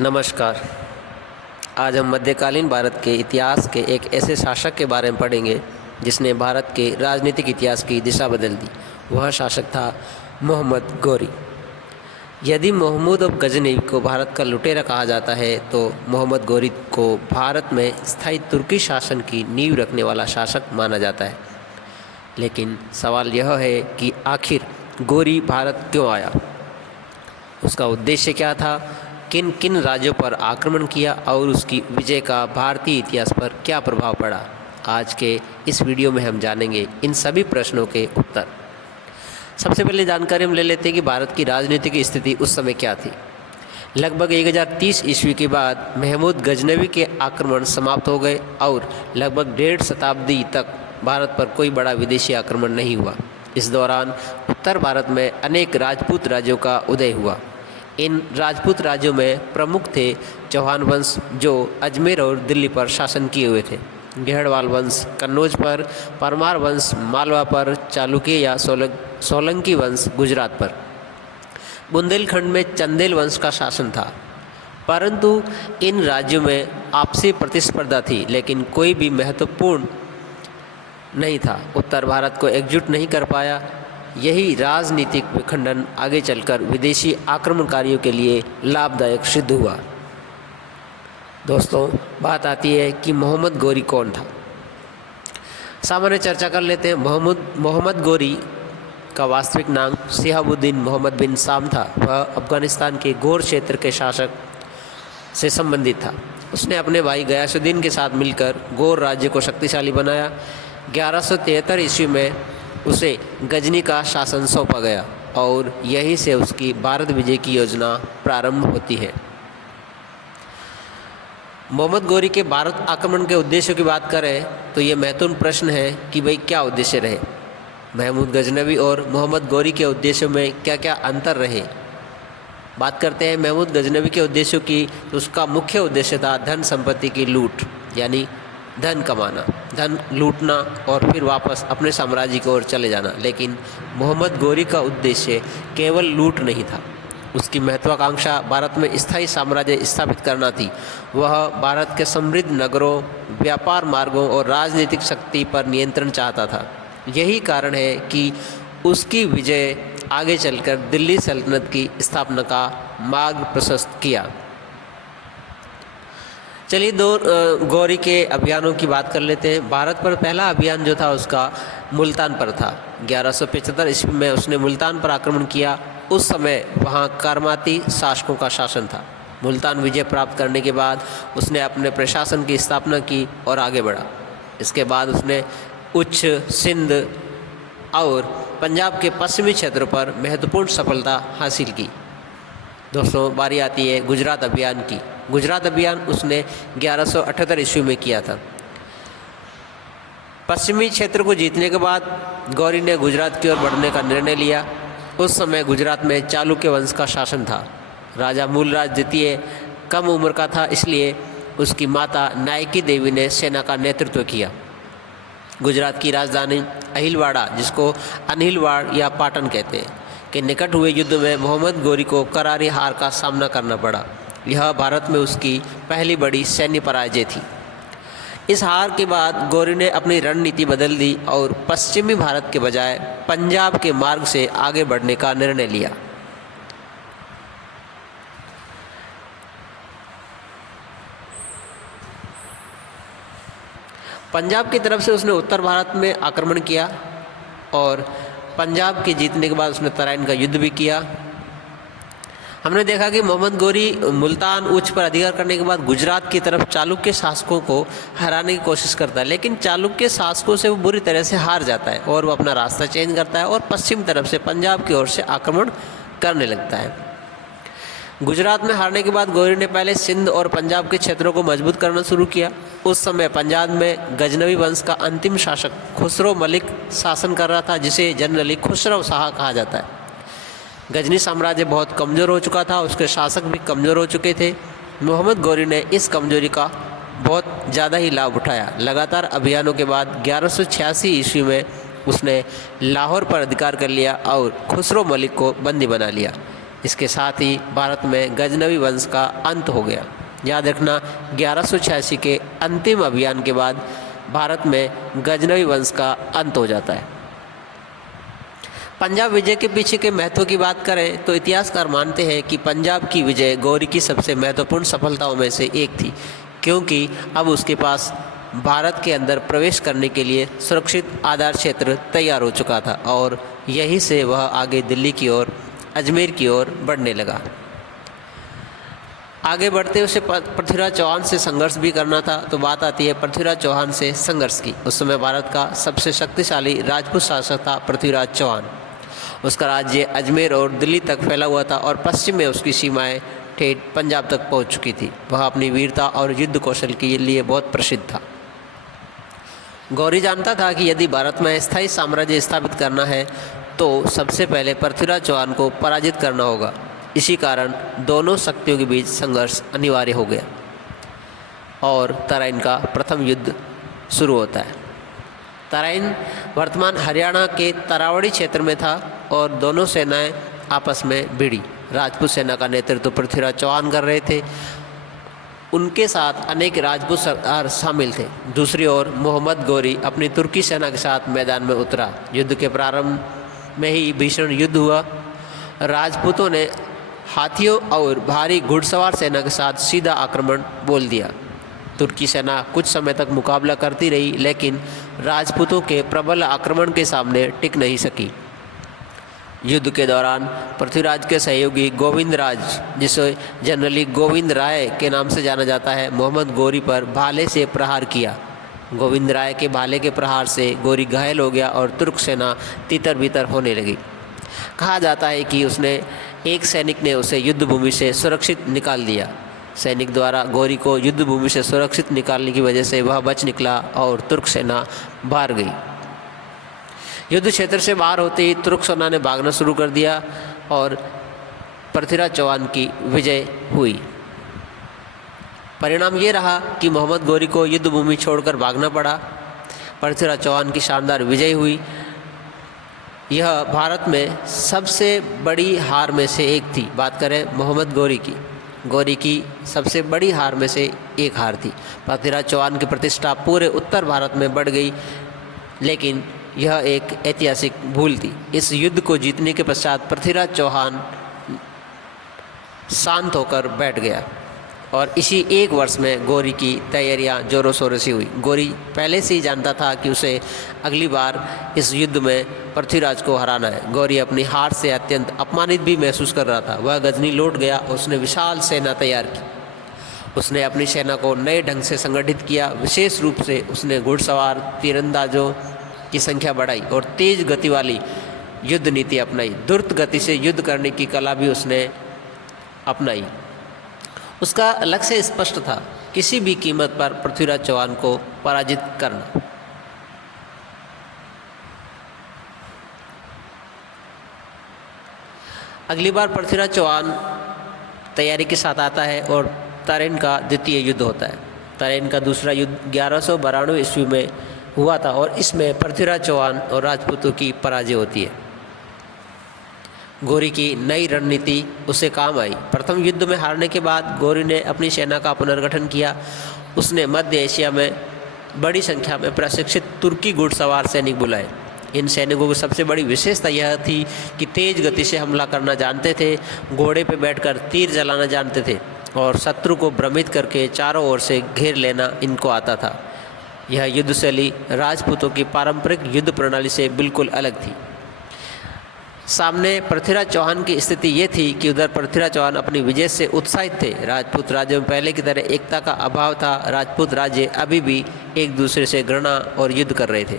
नमस्कार। आज हम मध्यकालीन भारत के इतिहास के एक ऐसे शासक के बारे में पढ़ेंगे जिसने भारत के राजनीतिक इतिहास की दिशा बदल दी। वह शासक था मोहम्मद गौरी। यदि महमूद ऑफ गजनी को भारत का लुटेरा कहा जाता है तो मोहम्मद गौरी को भारत में स्थायी तुर्की शासन की नींव रखने वाला शासक माना जाता है। लेकिन सवाल यह है कि आखिर गौरी भारत क्यों आया, उसका उद्देश्य क्या था, किन किन राज्यों पर आक्रमण किया और उसकी विजय का भारतीय इतिहास पर क्या प्रभाव पड़ा। आज के इस वीडियो में हम जानेंगे इन सभी प्रश्नों के उत्तर। सबसे पहले जानकारी हम ले लेते हैं कि भारत की राजनीतिक स्थिति उस समय क्या थी। लगभग 1030 ईस्वी के बाद महमूद गजनवी के आक्रमण समाप्त हो गए और लगभग 1.5 शताब्दी तक भारत पर कोई बड़ा विदेशी आक्रमण नहीं हुआ। इस दौरान उत्तर भारत में अनेक राजपूत राज्यों का उदय हुआ। इन राजपूत राज्यों में प्रमुख थे चौहान वंश, जो अजमेर और दिल्ली पर शासन किए हुए थे, गहड़वाल वंश कन्नौज पर, परमार वंश मालवा पर, चालुक्य या सोलंकी वंश गुजरात पर। बुंदेलखंड में चंदेल वंश का शासन था। परंतु इन राज्यों में आपसी प्रतिस्पर्धा थी, लेकिन कोई भी महत्वपूर्ण नहीं था। उत्तर भारत को एकजुट नहीं कर पाया। यही राजनीतिक विखंडन आगे चलकर विदेशी आक्रमणकारियों के लिए लाभदायक सिद्ध हुआ। दोस्तों, बात आती है कि मोहम्मद गौरी कौन था। सामान्य चर्चा कर लेते हैं। मोहम्मद गौरी का वास्तविक नाम शिहाबुद्दीन मोहम्मद बिन साम था। वह अफगानिस्तान के गौर क्षेत्र के शासक से संबंधित था। उसने अपने भाई गयासुद्दीन के साथ मिलकर गौर राज्य को शक्तिशाली बनाया। 1173 ईस्वी में उसे गजनी का शासन सौंपा गया और यहीं से उसकी भारत विजय की योजना प्रारंभ होती है। मोहम्मद गौरी के भारत आक्रमण के उद्देश्यों की बात करें तो ये महत्वपूर्ण प्रश्न है कि भाई क्या उद्देश्य रहे। महमूद गजनवी और मोहम्मद गौरी के उद्देश्यों में क्या क्या अंतर रहे। बात करते हैं महमूद गजनवी के उद्देश्यों की, तो उसका मुख्य उद्देश्य था धन संपत्ति की लूट, यानी धन कमाना, धन लूटना और फिर वापस अपने साम्राज्य की ओर चले जाना। लेकिन मोहम्मद गौरी का उद्देश्य केवल लूट नहीं था। उसकी महत्वाकांक्षा भारत में स्थायी साम्राज्य स्थापित करना थी। वह भारत के समृद्ध नगरों, व्यापार मार्गों और राजनीतिक शक्ति पर नियंत्रण चाहता था। यही कारण है कि उसकी विजय आगे चलकर दिल्ली सल्तनत की स्थापना का मार्ग प्रशस्त किया। चलिए गौरी के अभियानों की बात कर लेते हैं। भारत पर पहला अभियान जो था उसका मुल्तान पर था। 1175 ईस्वी में उसने मुल्तान पर आक्रमण किया। उस समय वहाँ करमाती शासकों का शासन था। मुल्तान विजय प्राप्त करने के बाद उसने अपने प्रशासन की स्थापना की और आगे बढ़ा। इसके बाद उसने उच्च सिंध और पंजाब के पश्चिमी क्षेत्रों पर महत्वपूर्ण सफलता हासिल की। दोस्तों, बारी आती है गुजरात अभियान की। गुजरात अभियान उसने 1178 ईस्वी में किया था। पश्चिमी क्षेत्र को जीतने के बाद गौरी ने गुजरात की ओर बढ़ने का निर्णय लिया। उस समय गुजरात में चालुक्य वंश का शासन था। राजा मूलराज द्वितीय कम उम्र का था, इसलिए उसकी माता नायकी देवी ने सेना का नेतृत्व किया। गुजरात की राजधानी अहिलवाड़ा, जिसको अनहिलवाड़ या पाटन कहते हैं, के निकट हुए युद्ध में मोहम्मद गौरी को करारी हार का सामना करना पड़ा। यह भारत में उसकी पहली बड़ी सैन्य पराजय थी। इस हार के बाद गौरी ने अपनी रणनीति बदल दी और पश्चिमी भारत के बजाय पंजाब के मार्ग से आगे बढ़ने का निर्णय लिया। पंजाब की तरफ से उसने उत्तर भारत में आक्रमण किया और पंजाब के जीतने के बाद उसने तराइन का युद्ध भी किया। हमने देखा कि मोहम्मद गौरी मुल्तान उच्च पर अधिकार करने के बाद गुजरात की तरफ चालुक्य शासकों को हराने की कोशिश करता है, लेकिन चालुक्य शासकों से वो बुरी तरह से हार जाता है और वो अपना रास्ता चेंज करता है और पश्चिम तरफ से पंजाब की ओर से आक्रमण करने लगता है। गुजरात में हारने के बाद गौरी ने पहले सिंध और पंजाब के क्षेत्रों को मजबूत करना शुरू किया। उस समय पंजाब में गजनवी वंश का अंतिम शासक खुसरो मलिक शासन कर रहा था, जिसे जनरली खुसरो शाह कहा जाता है। गजनी साम्राज्य बहुत कमज़ोर हो चुका था, उसके शासक भी कमज़ोर हो चुके थे। मोहम्मद गौरी ने इस कमजोरी का बहुत ज़्यादा ही लाभ उठाया। लगातार अभियानों के बाद 1186 ईस्वी में उसने लाहौर पर अधिकार कर लिया और खुसरो मलिक को बंदी बना लिया। इसके साथ ही भारत में गजनवी वंश का अंत हो गया। याद रखना, 1186 के अंतिम अभियान के बाद भारत में गजनवी वंश का अंत हो जाता है। पंजाब विजय के पीछे के महत्व की बात करें तो इतिहासकार मानते हैं कि पंजाब की विजय गौरी की सबसे महत्वपूर्ण सफलताओं में से एक थी, क्योंकि अब उसके पास भारत के अंदर प्रवेश करने के लिए सुरक्षित आधार क्षेत्र तैयार हो चुका था और यहीं से वह आगे दिल्ली की ओर, अजमेर की ओर बढ़ने लगा। आगे बढ़ते उसे पृथ्वीराज चौहान से संघर्ष भी करना था। तो बात आती है पृथ्वीराज चौहान से संघर्ष की। उस समय भारत का सबसे शक्तिशाली राजपूत शासक था पृथ्वीराज चौहान। उसका राज्य अजमेर और दिल्ली तक फैला हुआ था और पश्चिम में उसकी सीमाएं ठेठ पंजाब तक पहुंच चुकी थी। वह अपनी वीरता और युद्ध कौशल के लिए बहुत प्रसिद्ध था। गौरी जानता था कि यदि भारत में स्थायी साम्राज्य स्थापित करना है तो सबसे पहले पृथ्वीराज चौहान को पराजित करना होगा। इसी कारण दोनों शक्तियों के बीच संघर्ष अनिवार्य हो गया और तराइन का प्रथम युद्ध शुरू होता है। तराइन वर्तमान हरियाणा के तरावड़ी क्षेत्र में था और दोनों सेनाएं आपस में भिड़ी। राजपूत सेना का नेतृत्व पृथ्वीराज चौहान कर रहे थे। उनके साथ अनेक राजपूत सरदार शामिल थे। दूसरी ओर मोहम्मद गौरी अपनी तुर्की सेना के साथ मैदान में उतरा। युद्ध के प्रारंभ में ही भीषण युद्ध हुआ। राजपूतों ने हाथियों और भारी घुड़सवार सेना के साथ सीधा आक्रमण बोल दिया। तुर्की सेना कुछ समय तक मुकाबला करती रही, लेकिन राजपूतों के प्रबल आक्रमण के सामने टिक नहीं सकी। युद्ध के दौरान पृथ्वीराज के सहयोगी गोविंद राज, जिसे जनरली गोविंद राय के नाम से जाना जाता है, मोहम्मद गौरी पर भाले से प्रहार किया। गोविंद राय के भाले के प्रहार से गौरी घायल हो गया और तुर्क सेना तितर बितर होने लगी। कहा जाता है कि एक सैनिक ने उसे युद्ध भूमि से सुरक्षित निकाल दिया। सैनिक द्वारा गौरी को युद्ध भूमि से सुरक्षित निकालने की वजह से वह बच निकला और तुर्क सेना बाहर गई। युद्ध क्षेत्र से बाहर होते ही तुर्क सेना ने भागना शुरू कर दिया और पृथ्वीराज चौहान की विजय हुई। परिणाम ये रहा कि मोहम्मद गौरी को युद्ध भूमि छोड़कर भागना पड़ा। पृथ्वीराज चौहान की शानदार विजय हुई। यह भारत में सबसे बड़ी हार में से एक थी। बात करें मोहम्मद गौरी की सबसे बड़ी हार में से एक हार थी। पृथ्वीराज चौहान की प्रतिष्ठा पूरे उत्तर भारत में बढ़ गई, लेकिन यह एक ऐतिहासिक भूल थी। इस युद्ध को जीतने के पश्चात पृथ्वीराज चौहान शांत होकर बैठ गया और इसी एक वर्ष में गौरी की तैयारियां जोरों शोरों से हुई। गौरी पहले से ही जानता था कि उसे अगली बार इस युद्ध में पृथ्वीराज को हराना है। गौरी अपनी हार से अत्यंत अपमानित भी महसूस कर रहा था। वह गजनी लौट गया और उसने विशाल सेना तैयार की। उसने अपनी सेना को नए ढंग से संगठित किया। विशेष रूप से उसने घुड़सवार तीरंदाजों की संख्या बढ़ाई और तेज गति वाली युद्ध नीति अपनाई। द्रुत गति से युद्ध करने की कला भी उसने अपनाई। उसका लक्ष्य स्पष्ट था, किसी भी कीमत पर पृथ्वीराज चौहान को पराजित करना। अगली बार पृथ्वीराज चौहान तैयारी के साथ आता है और तराइन का द्वितीय युद्ध होता है। तराइन का दूसरा युद्ध 1192 ईस्वी में हुआ था और इसमें पृथ्वीराज चौहान और राजपूतों की पराजय होती है। गौरी की नई रणनीति उसे काम आई। प्रथम युद्ध में हारने के बाद गौरी ने अपनी सेना का पुनर्गठन किया। उसने मध्य एशिया में बड़ी संख्या में प्रशिक्षित तुर्की घुड़सवार सैनिक बुलाए। इन सैनिकों की सबसे बड़ी विशेषता यह थी कि तेज गति से हमला करना जानते थे, घोड़े पर बैठकर तीर चलाना जानते थे और शत्रु को भ्रमित करके चारों ओर से घेर लेना इनको आता था। यह युद्ध शैली राजपूतों की पारंपरिक युद्ध प्रणाली से बिल्कुल अलग थी। सामने पृथ्वीराज चौहान की स्थिति ये थी कि उधर पृथ्वीराज चौहान अपनी विजय से उत्साहित थे। राजपूत राज्य में पहले की तरह एकता का अभाव था। राजपूत राज्य अभी भी एक दूसरे से घृणा और युद्ध कर रहे थे।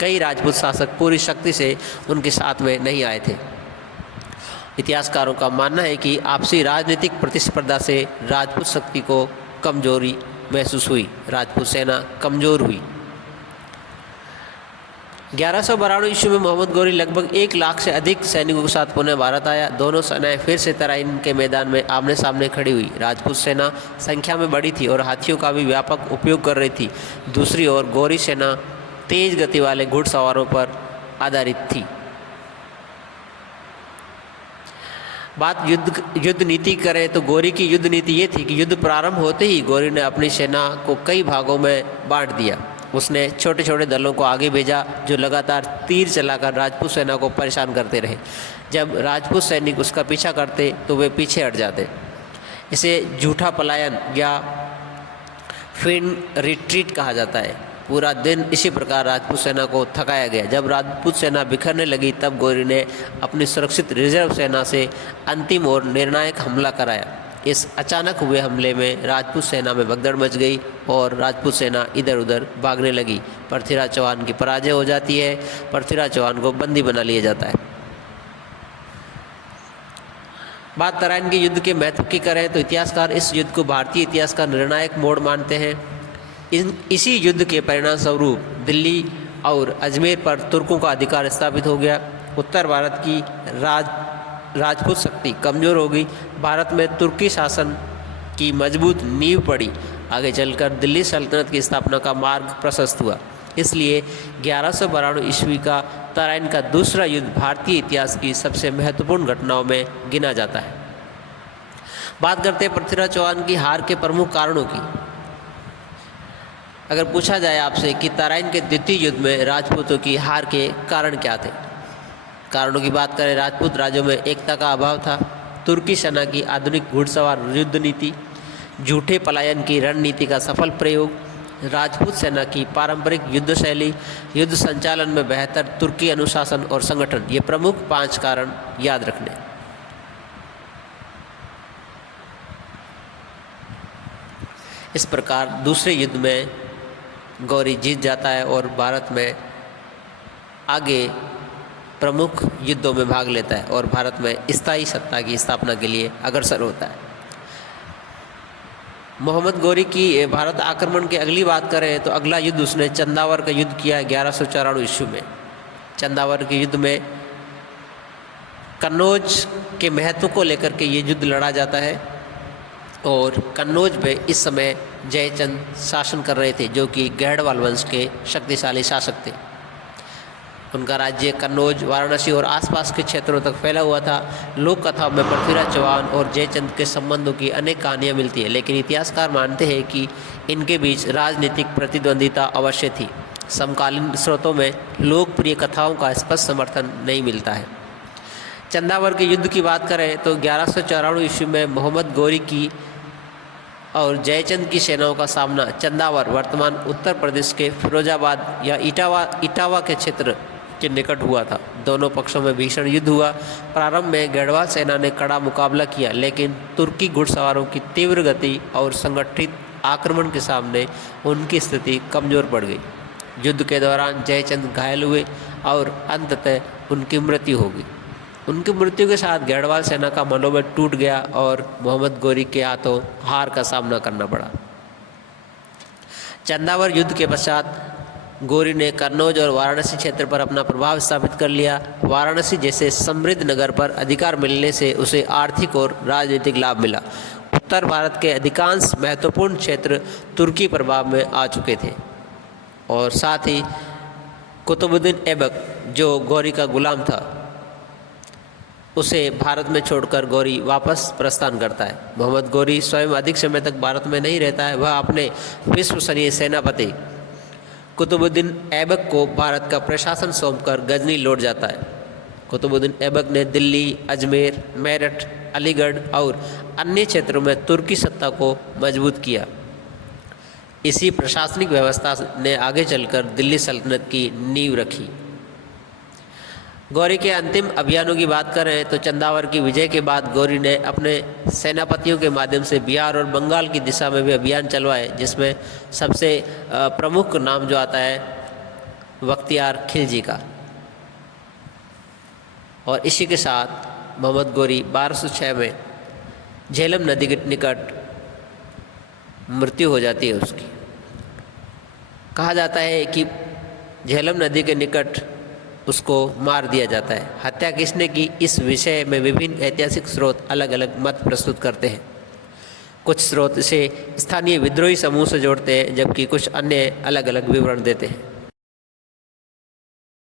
कई राजपूत शासक पूरी शक्ति से उनके साथ में नहीं आए थे। इतिहासकारों का मानना है कि आपसी राजनीतिक प्रतिस्पर्धा से राजपूत शक्ति को कमजोरी महसूस हुई। राजपूत सेना कमजोर हुई। 1192 ईस्वी में मोहम्मद गौरी लगभग 1 लाख से अधिक सैनिकों के साथ पुनः भारत आया। दोनों सेनाएं फिर से तराइन के मैदान में आमने सामने खड़ी हुई। राजपूत सेना संख्या में बड़ी थी और हाथियों का भी व्यापक उपयोग कर रही थी। दूसरी ओर गौरी सेना तेज गति वाले घुड़सवारों पर आधारित थी। बात युद्ध नीति करें तो गौरी की युद्ध नीति ये थी कि युद्ध प्रारंभ होते ही गौरी ने अपनी सेना को कई भागों में बांट दिया। उसने छोटे छोटे दलों को आगे भेजा जो लगातार तीर चलाकर राजपूत सेना को परेशान करते रहे। जब राजपूत सैनिक उसका पीछा करते तो वे पीछे हट जाते। इसे झूठा पलायन या फिन रिट्रीट कहा जाता है। पूरा दिन इसी प्रकार राजपूत सेना को थकाया गया। जब राजपूत सेना बिखरने लगी तब गौरी ने अपनी सुरक्षित रिजर्व सेना से अंतिम और निर्णायक हमला कराया। इस अचानक हुए हमले में राजपूत सेना में भगदड़ मच गई और राजपूत सेना इधर उधर भागने लगी। पृथ्वीराज चौहान की पराजय हो जाती है। पृथ्वीराज चौहान को बंदी बना लिया जाता है। बात तराइन के युद्ध के महत्व की करें तो इतिहासकार इस युद्ध को भारतीय इतिहास का निर्णायक मोड़ मानते हैं। इसी युद्ध के परिणाम स्वरूप दिल्ली और अजमेर पर तुर्कों का अधिकार स्थापित हो गया। उत्तर भारत की राजपूत शक्ति कमज़ोर हो गई। भारत में तुर्की शासन की मजबूत नींव पड़ी। आगे चलकर दिल्ली सल्तनत की स्थापना का मार्ग प्रशस्त हुआ। इसलिए 1192 ईस्वी का तराइन का दूसरा युद्ध भारतीय इतिहास की सबसे महत्वपूर्ण घटनाओं में गिना जाता है। बात करते हैं पृथ्वीराज चौहान की हार के प्रमुख कारणों की। अगर पूछा जाए आपसे कि तराइन के द्वितीय युद्ध में राजपूतों की हार के कारण क्या थे, कारणों की बात करें, राजपूत राज्यों में एकता का अभाव था। तुर्की सेना की आधुनिक घुड़सवार युद्ध नीति, झूठे पलायन की रणनीति का सफल प्रयोग, राजपूत सेना की पारंपरिक युद्ध शैली, युद्ध संचालन में बेहतर तुर्की अनुशासन और संगठन, ये प्रमुख 5 कारण याद रखने। इस प्रकार दूसरे युद्ध में गौरी जीत जाता है और भारत में आगे प्रमुख युद्धों में भाग लेता है और भारत में स्थायी सत्ता की स्थापना के लिए अग्रसर होता है। मोहम्मद गौरी की भारत आक्रमण की अगली बात करें तो अगला युद्ध उसने चंदावर का युद्ध किया 1194 ईस्वी में। चंदावर के युद्ध में कन्नौज के महत्व को लेकर के ये युद्ध लड़ा जाता है और कन्नौज में इस समय जयचंद शासन कर रहे थे जो कि गढ़वाल वंश के शक्तिशाली शासक थे। उनका राज्य कन्नौज, वाराणसी और आसपास के क्षेत्रों तक फैला हुआ था। लोक कथाओं में पृथ्वीराज चौहान और जयचंद के संबंधों की अनेक कहानियाँ मिलती हैं, लेकिन इतिहासकार मानते हैं कि इनके बीच राजनीतिक प्रतिद्वंदिता अवश्य थी। समकालीन स्रोतों में लोकप्रिय कथाओं का स्पष्ट समर्थन नहीं मिलता है। चंदावर के युद्ध की बात करें तो 1194 ईस्वी में मोहम्मद गौरी की और जयचंद की सेनाओं का सामना चंदावर, वर्तमान उत्तर प्रदेश के फिरोजाबाद या इटावा के क्षेत्र के निकट हुआ था। दोनों पक्षों में भीषण युद्ध हुआ। प्रारंभ में गढ़वाल सेना ने कड़ा मुकाबला किया, लेकिन तुर्की घुड़सवारों की तीव्र गति और संगठित आक्रमण के सामने उनकी स्थिति कमज़ोर पड़ गई। युद्ध के दौरान जयचंद घायल हुए और अंततः उनकी मृत्यु हो गई। उनकी मृत्यु के साथ गढ़वाल सेना का मनोबल टूट गया और मोहम्मद गौरी के हाथों हार का सामना करना पड़ा। चंदावर युद्ध के पश्चात गौरी ने कन्नौज और वाराणसी क्षेत्र पर अपना प्रभाव स्थापित कर लिया। वाराणसी जैसे समृद्ध नगर पर अधिकार मिलने से उसे आर्थिक और राजनीतिक लाभ मिला। उत्तर भारत के अधिकांश महत्वपूर्ण क्षेत्र तुर्की प्रभाव में आ चुके थे और साथ ही कुतुबुद्दीन ऐबक, जो गौरी का गुलाम था, उसे भारत में छोड़कर गौरी वापस प्रस्थान करता है। मोहम्मद गौरी स्वयं अधिक समय तक भारत में नहीं रहता है। वह अपने विश्वसनीय सेनापति कुतुबुद्दीन ऐबक को भारत का प्रशासन सौंपकर गजनी लौट जाता है। कुतुबुद्दीन ऐबक ने दिल्ली, अजमेर, मेरठ, अलीगढ़ और अन्य क्षेत्रों में तुर्की सत्ता को मजबूत किया। इसी प्रशासनिक व्यवस्था ने आगे चलकर दिल्ली सल्तनत की नींव रखी। गौरी के अंतिम अभियानों की बात करें तो चंदावर की विजय के बाद गौरी ने अपने सेनापतियों के माध्यम से बिहार और बंगाल की दिशा में भी अभियान चलवाए, जिसमें सबसे प्रमुख नाम जो आता है बख्तियार खिलजी का। और इसी के साथ मोहम्मद गौरी 1206 में झेलम नदी के निकट मृत्यु हो जाती है उसकी। कहा जाता है कि झेलम नदी के निकट उसको मार दिया जाता है। हत्या किसने की, इस विषय में विभिन्न ऐतिहासिक स्रोत अलग अलग मत प्रस्तुत करते हैं। कुछ स्रोत इसे स्थानीय विद्रोही समूह से जोड़ते हैं, जबकि कुछ अन्य अलग अलग विवरण देते हैं।